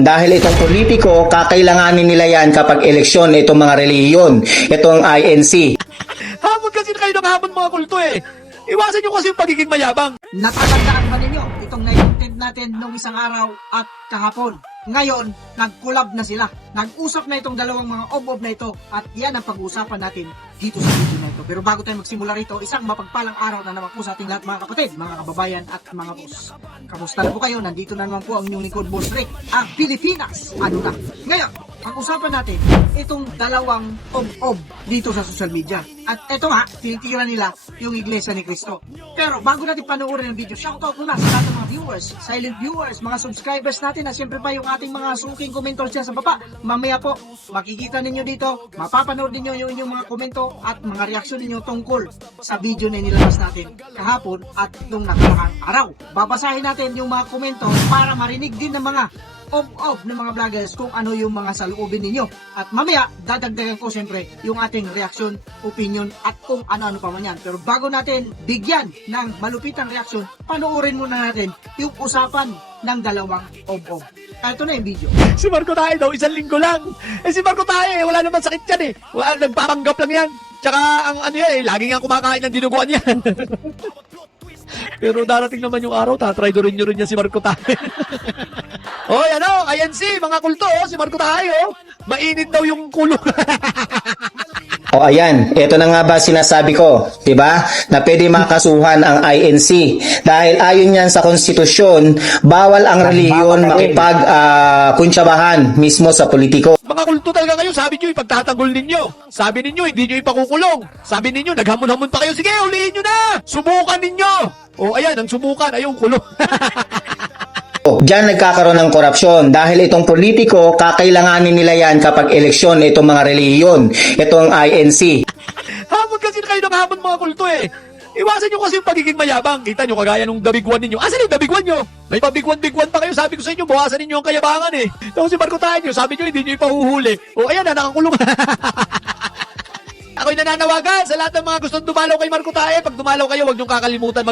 Dahil itong politiko, kakailanganin nila yan kapag eleksyon, itong mga relihiyon, itong INC. Hamon kasi kayo ng hamon mga kulto eh. Iwasan nyo kasi yung pagiging mayabang. Natatandaan ba ninyo itong na-content natin nung isang araw at kahapon? Ngayon, nag-collab na sila. Nag-usap na itong dalawang mga ob-ob na ito at yan ang pag-uusapan natin dito sa video na ito. Pero bago tayo magsimula rito, isang mapagpalang araw na naman po sa ating lahat mga kapatid, mga kababayan at mga boss. Kamusta na po kayo? Nandito na naman po ang inyong lingkod, Boss Rick. Ang Pilipinas, ano na? Ngayon, pag-usapan natin itong dalawang ob-ob dito sa social media. At ito nga, tinitira nila yung Iglesia ni Cristo. Pero bago natin panoorin ang video, shoutout muna sa lahat ng mga viewers, silent viewers, mga subscribers natin na siyempre pa yung ating mga suking komentors dyan sa baba. Mamaya po, makikita ninyo dito, mapapanood ninyo yung inyong mga komento at mga reaksyon ninyo tungkol sa video na nilabas natin kahapon at nung nakaraang araw. Babasahin natin yung mga komento para marinig din ng mga of ng mga vloggers kung ano yung mga saloobin ninyo. At mamaya, dadagdagan ko siyempre yung ating reaksyon, opinion at kung ano-ano pa man yan. Pero bago natin bigyan ng malupitang reaksyon, panoorin muna natin yung usapan ng dalawang of. Ito na yung video. Si Marco Tayo daw, 1 linggo lang. Eh si Marco Tayo eh, wala naman sakit yan eh. Wala, nagpapanggap lang yan. Tsaka ang ano yan eh, lagi nga kumakain ng dinuguan yan. Pero darating naman yung araw, tatry rin nyo rin yan si Marco Tayo. Hoy ano, INC, mga kulto, si Marco Tayo, mainit daw yung kulo. O ayan, ito na nga ba sinasabi ko, 'di ba? Na pwede makasuhan ang INC dahil ayon yan sa konstitusyon, bawal ang relihiyon makipag-kunsyabahan mismo sa politiko. Mga kulto talaga kayo, sabi nyo ipagtatanggol ninyo. Sabi ninyo, hindi nyo ipakukulong. Sabi ninyo, naghamon-hamon pa kayo. Sige, ulihin nyo na! Subukan ninyo! O ayan, ang subukan ay yung kulong. Diyan nagkakaroon ng korupsyon dahil itong politiko, kakailanganin nila yan kapag eleksyon, itong mga relihiyon, itong INC. Hamon kasi kayo ng hamon mga kulto eh. Iwasan nyo kasi yung pagiging mayabang. Kita nyo kagaya nung dabigwan ninyo. Asan yung dabigwan nyo? May pabigwan-bigwan pa kayo. Sabi ko sa inyo, bawasan ninyo ang kayabangan eh. Tapos si Marco Tayo, sabi nyo, hindi nyo ipahuhuli. O ayan na, nakakulong. Ako'y nananawagan sa lahat ng mga gustong dumalaw kay Marco Tayo. Pag dumalaw kayo, huwag niyong kakalimutan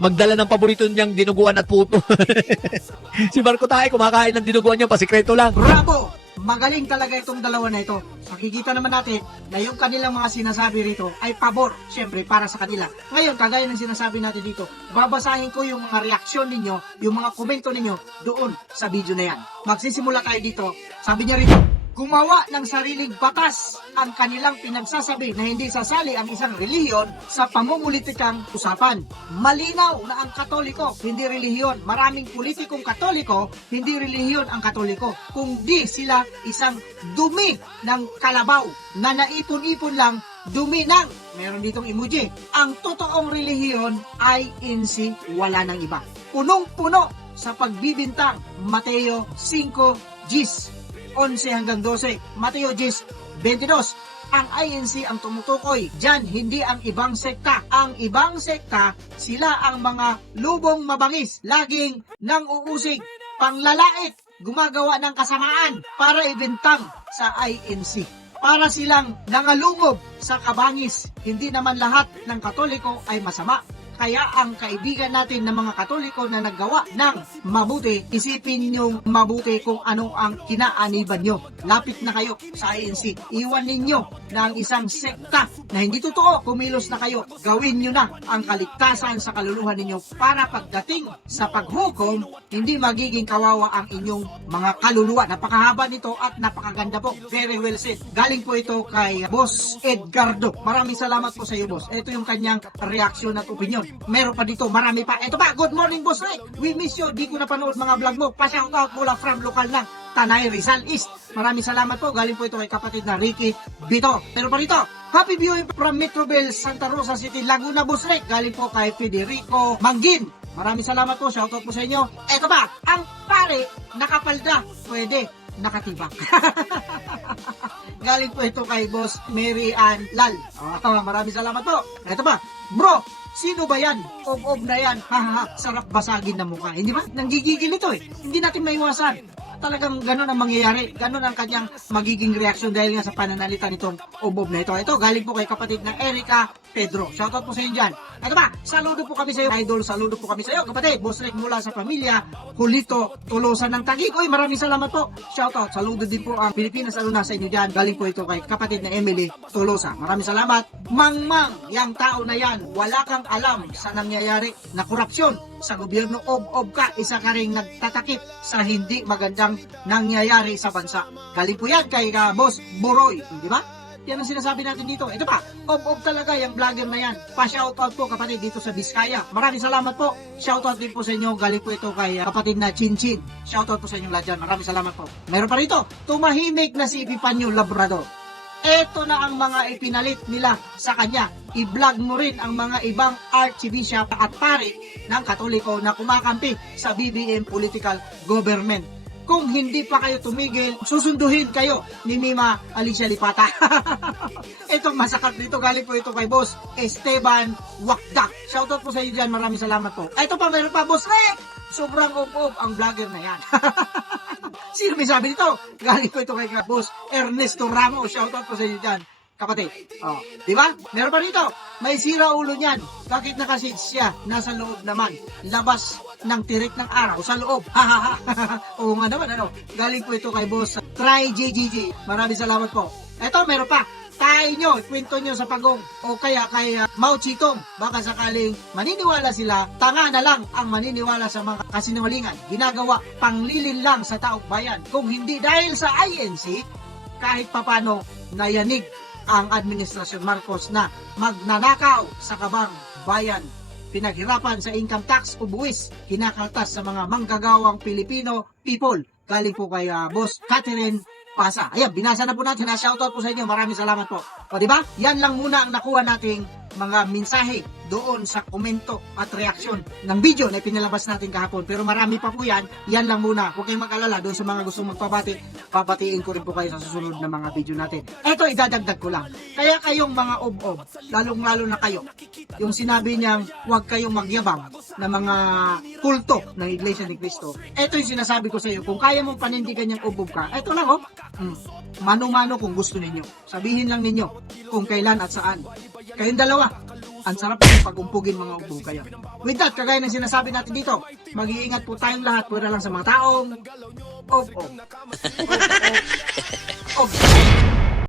magdala ng paborito niyang dinuguan at puto. Si Marco Tayo, kumakain ng dinuguan niya, pasikreto lang. Bravo! Magaling talaga itong dalawa na ito. Makikita naman natin na yung kanilang mga sinasabi rito ay pabor, syempre, para sa kanila. Ngayon, kagaya ng sinasabi natin dito, babasahin ko yung mga reaksyon ninyo, yung mga komento ninyo doon sa video na yan. Magsisimula tayo dito. Sabi niya rito, gumawa ng sariling batas ang kanilang pinagsasabi na hindi sasali ang isang relihiyon sa pamumulitikang usapan. Malinaw na ang Katoliko, hindi relihiyon. Maraming politikong Katoliko, hindi relihiyon ang Katoliko. Kundi sila isang dumi ng kalabaw na naipon-ipon lang, dumi ng, meron ditong emoji. Ang totoong relihiyon ay INC, wala nang iba. Punong-puno sa pagbibintang. Mateo 5, Gis 11 hanggang 12, Mateo 10:22. Ang INC ang tumutukoy. Diyan, hindi ang ibang sekta. Ang ibang sekta, sila ang mga lubong mabangis, laging nang uusig, panglalait, gumagawa ng kasamaan para ibintang sa INC. Para silang nangalungob sa kabangis. Hindi naman lahat ng Katoliko ay masama. Kaya ang kaibigan natin ng mga Katoliko na naggawa ng mabuti, isipin nyo mabuti kung ano ang kinaaniban nyo. Lapit na kayo sa INC. Iwan ninyo na ang isang sekta na hindi totoo, kumilos na kayo. Gawin nyo na ang kaligtasan sa kaluluhan ninyo para pagdating sa paghukom, hindi magiging kawawa ang inyong mga kaluluwa. Napakahaba nito at napakaganda po. Very well said. Galing po ito kay Boss Edgardo. Maraming salamat po sa iyo, Boss. Ito yung kanyang reaksyon at opinion. Meron pa dito, marami pa. Ito pa, good morning, Boss Rick. We miss you. Di ko napanood mga vlog mo. Pa-shoutout mula from lokal ng Tanay, Rizal East. Maraming salamat po. Galing po ito kay kapatid na Ricky Bito. Pero pa dito, happy viewing from Metroville, Santa Rosa City, Laguna, Boss Rick. Galing po kay Federico Manggin. Maraming salamat po. Shoutout po sa inyo. Ito ba, ang pare, nakapalda. Pwede, nakatibak. Galing po ito kay Boss Mary Ann Lal. Maraming salamat po. Ito ba, bro, sino ba yan? Ob-ob na yan. Hahaha, sarap basagin na mukha. Hindi ba? Nanggigigil ito eh. Hindi natin maiwasan. talagang ganun ang mangyayari. Ganun ang kanyang magiging reaksyon dahil nga sa pananalita nitong ubob na ito. Ito, galing po kay kapatid na Erica Pedro. Shoutout po sa inyo dyan. Ito ba, saludo po kami sa iyo, idol. Saludo po kami sa iyo, kapatid. Boss Rick mula sa pamilya Julito Tolosa ng Taguig. Uy, maraming salamat po. Shoutout. Saludo din po ang Pilipinas. Ano na sa inyo dyan. Galing po ito kay kapatid na Emily Tolosa. Maraming salamat. Mangmang, yang tao na yan, wala kang alam sa nangyayari na korupsyon sa gobyerno. Ob ka, isa ka ring nagtatakip sa hindi magandang nangyayari sa bansa. Galing po yan kay Boss Boroy, di ba? Yan ang sinasabi natin dito. Ito pa, ob talaga yung vlogger na yan. Pa-shoutout po kapatid dito sa Biskaya. Maraming salamat po. Shoutout din po sa inyo. Galing po ito kay kapatid na Chinchin. Shoutout po sa inyo lahat dyan. Maraming salamat po. Meron pa rito, tumahimik na si Epifanio Labrador. Ito na ang mga ipinalit nila sa kanya. I-vlog mo rin ang mga ibang archbishop at pari ng Katoliko na kumakampi sa BBM political government. Kung hindi pa kayo tumigil, susunduhin kayo ni Mima Alicia Lipata. Itong masakat dito, galing po ito kay Boss Esteban Wakdak. Shoutout po sa iyo dyan, maraming salamat po. Ito pa, meron pa, Boss Rick! Sobrang ob ang vlogger na yan. Sino may sabi nito? Galing po ito kay Boss Ernesto Ramos. Shoutout po sa iyo dyan, kapatid. Oh, di ba? Meron pa dito. May sira ulo niyan. Bakit nakasit siya? Nasa loob naman. Labas ng tirik ng araw sa loob. Oo nga naman, ano? Galing po ito kay Boss Try JGG. Maraming salamat po. Eto, meron pa. Tayo nyo, kwento nyo sa pagong o kaya kay Mao Zedong. Baka sakaling maniniwala sila, tanga na lang ang maniniwala sa mga kasinungalingan. Ginagawa panglilin lang sa taong bayan. Kung hindi dahil sa INC, kahit papano nayanig ang Administrasyon Marcos na magnanakaw sa kabang bayan. Pinaghirapan sa income tax o buwis, kinakaltas sa mga manggagawang Pilipino people. Galing po kay Boss Catherine Pasa. Ayan, binasa na po natin. Shoutout po sa inyo. Maraming salamat po. O diba? Yan lang muna ang nakuha nating mga mensahe doon sa komento at reaksyon ng video na pinalabas natin kahapon. Pero marami pa po yan. Yan lang muna. Huwag kayong mag-alala doon sa mga gustong magpabati. Papatiin ko rin po kayo sa susunod na mga video natin. Eto, idadagdag ko lang. Kaya kayong mga ob-ob, lalong-lalo na kayo, yung sinabi niyang huwag kayong magyabang na mga kulto ng Iglesia ni Cristo. Eto yung sinasabi ko sa iyo. Kung kaya mong panindigan yung ob-ob ka, eto lang oh. Mano-mano kung gusto ninyo. Sabihin lang ninyo kung kailan at saan. Kayong dalawa, ang sarap ng pag-umpugin mga upo kayo. With that, kagaya ng sinasabi natin dito, mag-iingat po tayong lahat, pwera lang sa mga taong ob.